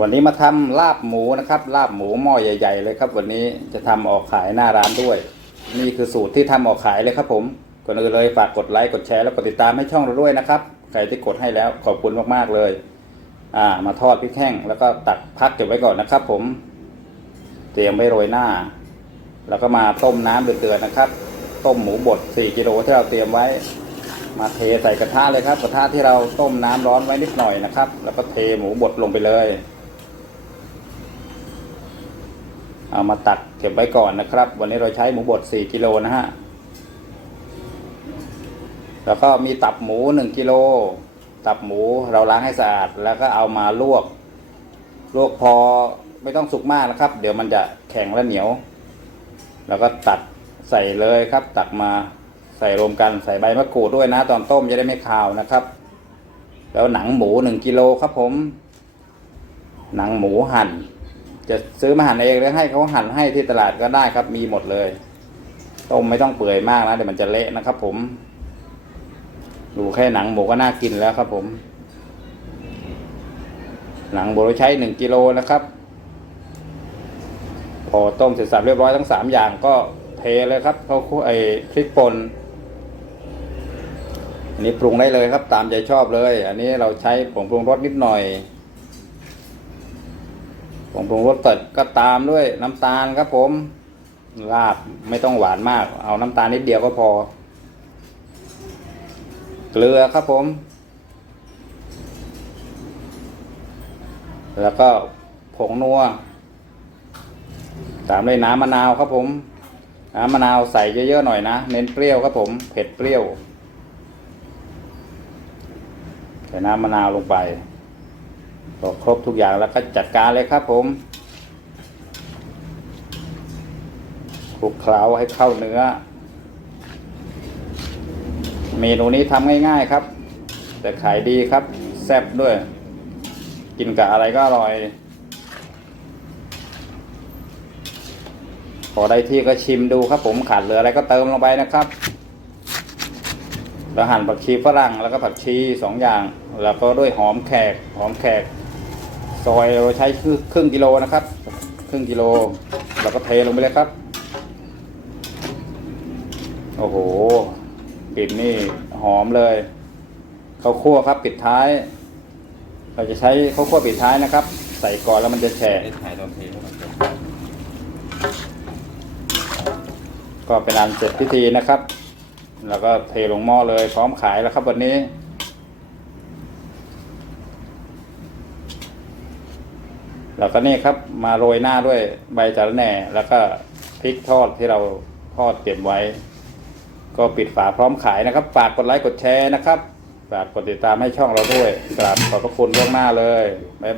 วันนี้มาทำลาบหมูนะครับ ลาบหมูหม้อใหญ่ ๆ เลยครับ วันนี้จะทำออกขายหน้าร้านด้วย นี่คือสูตรที่ทำออกขายเลยครับ ผมก่อนอื่นเลยฝากกดไลค์กดแชร์แล้วกดติดตามให้ช่องเราด้วยนะครับใครที่กดให้แล้วขอบคุณมากๆเลย อ่า มาทอดพริกแห้งแล้วก็ตักพักเก็บไว้ก่อนนะครับ ผม เตรียมไว้โรยหน้า แล้วก็มาต้มน้ำเดือดๆนะครับ ต้มหมูบด4กิโลที่เราเตรียมไว้ มาเทใส่กระทะเลยครับ กระทะที่เราต้มน้ำร้อนไว้นิดหน่อยนะครับ แล้วก็เทหมูบดลงไปเลย เอามาตักเก็บไว้ก่อนนะครับ วันนี้เราใช้หมูบด 4 กิโลนะฮะ แล้วก็มีตับหมู 1 กิโล ตับหมูเราล้างให้สะอาด แล้วก็เอามาลวก ลวกพอไม่ต้องสุกมากนะครับ เดี๋ยวมันจะแข็งและเหนียว แล้วก็ตัดใส่เลยครับ ตักมาใส่รวมกันใส่ใบมะกรูดด้วยนะ ตอนต้มจะได้ไม่คาวนะครับ แล้วหนังหมูหนึ่งกิโลครับผม หนังหมูหั่น จะซื้อมาหั่นเองหรือให้เขาหั่นให้ที่ตลาดก็ได้ครับ มีหมดเลยต้มไม่ต้องเปื่อยมากนะเดี๋ยวมันจะเละนะครับ ผม ดูแค่หนังหมูก็น่ากินแล้วครับ ผม หนังหมูเราใช้หนึ่งกิโลนะครับ พอต้มเสร็จสับเรียบร้อยทั้งสามอย่างก็เทเลยครับเขาคั่ไอ้พริกป่นอันนี้ปรุงได้เลยครับ ตามใจชอบเลย อันนี้เราใช้ผงปรุงรสนิดหน่อย ผงปรุงรสเกิดก็ตามด้วยน้ำตาลครับผม ลาบไม่ต้องหวานมาก เอาน้ำตาลนิดเดียวก็พอ เกลือครับผม แล้วก็ผงนัว ตามด้วยน้ำมะนาวครับผม น้ำมะนาวใส่เยอะๆหน่อยนะ เน้นเปรี้ยวครับผม เผ็ดเปรี้ยว ใส่น้ำมะนาวลงไป พอครบทุกอย่างแล้วก็จัดการเลยครับผมคลุกเคล้าให้เข้าเนื้อ เมนูนี้ทำง่ายๆครับ แต่ขายดีครับ แซ่บด้วย กินกับอะไรก็อร่อย พอได้ที่ก็ชิมดูครับผมขาดเหลืออะไรก็เติมลงไปนะครับแล้วหั่นผักชีฝรั่งแล้วก็ผักชีสองอย่าง แล้วก็ด้วยหอมแขกหอมแขก ซอยเราใช้ครึ่งกิโลนะครับ ครึ่งกิโลแล้วก็เทลงไปเลยครับ โอ้โหกลิ่นนี่หอมเลยข้าวคั่วครับ ปิดท้าย เราจะใช้ข้าวคั่วปิดท้ายนะครับ ใส่ก่อนแล้วมันจะแฉะก็เป็นอันเสร็จพิธีนะครับ แล้วก็เทลงหม้อเลยพร้อมขายแล้วครับวันนี้ แล้วก็นี่ครับมาโรยหน้าด้วยใบจาระแหน่ แล้วก็พริกทอดที่เราทอดเก็บไว้ ก็ปิดฝาพร้อมขายนะครับ ฝากกดไลค์กดแชร์นะครับ ฝากกดติดตามให้ช่องเราด้วยกราบขอบพระคุณล่วงหน้าเลยบ๊ายบาย